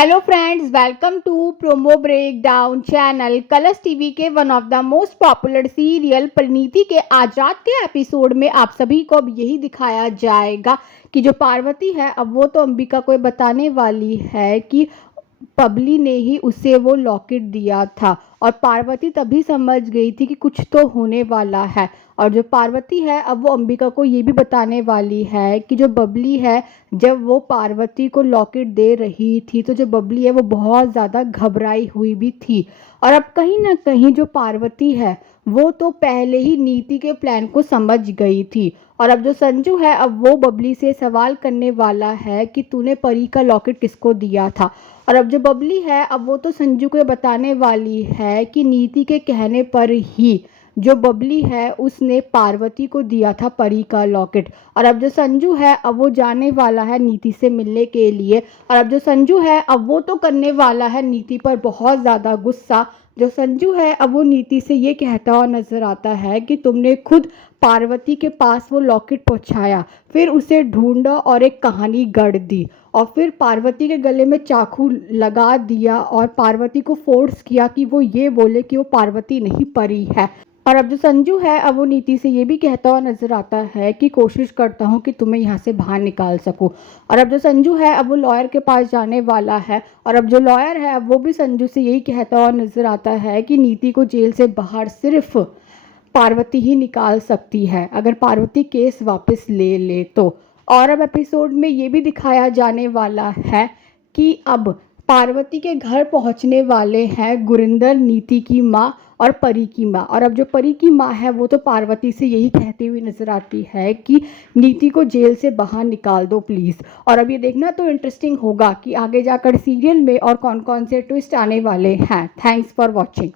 Hello friends, welcome to promo break down channel. Colors TV के one of the most popular serial Parineeti के आज रात के episode में आप सभी को अब यही दिखाया जाएगा कि जो पार्वती है अब वो तो अंबिका को बताने वाली है कि पबली ने ही उसे वो लॉकेट दिया था। और पार्वती तभी समझ गई थी कि कुछ तो होने वाला है। और जो पार्वती है अब वो अंबिका को ये भी बताने वाली है कि जो बबली है, जब वो पार्वती को लॉकेट दे रही थी तो जो बबली है वो बहुत ज़्यादा घबराई हुई भी थी। और अब कहीं ना कहीं जो पार्वती है वो तो पहले ही नीति के प्लान को समझ गई थी। और अब जो संजू है अब वो बबली से सवाल करने वाला है कि तूने परी का लॉकेट किसको दिया था। और अब जो बबली है अब वो तो संजू को बताने वाली है कि नीति के कहने पर ही जो बबली है उसने पार्वती को दिया था परी का लॉकेट। और अब जो संजू है अब वो जाने वाला है नीति से मिलने के लिए। और अब जो संजू है अब वो तो करने वाला है नीति पर बहुत ज़्यादा गुस्सा। जो संजू है अब वो नीति से ये कहता हुआ नजर आता है कि तुमने खुद पार्वती के पास वो लॉकेट पहुंचाया, फिर उसे ढूंढा और एक कहानी गढ़ दी, और फिर पार्वती के गले में चाकू लगा दिया और पार्वती को फोर्स किया कि वो ये बोले कि वो पार्वती नहीं परी है। और अब जो संजू है अब वो नीति से ये भी कहता हुआ नजर आता है कि कोशिश करता हूँ कि तुम्हें यहाँ से बाहर निकाल सकूँ। और अब जो संजू है अब वो लॉयर के पास जाने वाला है। और अब जो लॉयर है अब वो भी संजू से यही कहता हुआ नजर आता है कि नीति को जेल से बाहर सिर्फ पार्वती ही निकाल सकती है, अगर पार्वती केस वापस ले ले तो। और अब एपिसोड में ये भी दिखाया जाने वाला है कि अब पार्वती के घर पहुंचने वाले हैं गुरिंदर, नीति की माँ और परी की माँ। और अब जो परी की माँ है वो तो पार्वती से यही कहती हुई नजर आती है कि नीति को जेल से बाहर निकाल दो प्लीज़। और अब ये देखना तो इंटरेस्टिंग होगा कि आगे जाकर सीरियल में और कौन कौन से ट्विस्ट आने वाले हैं। Thanks for watching.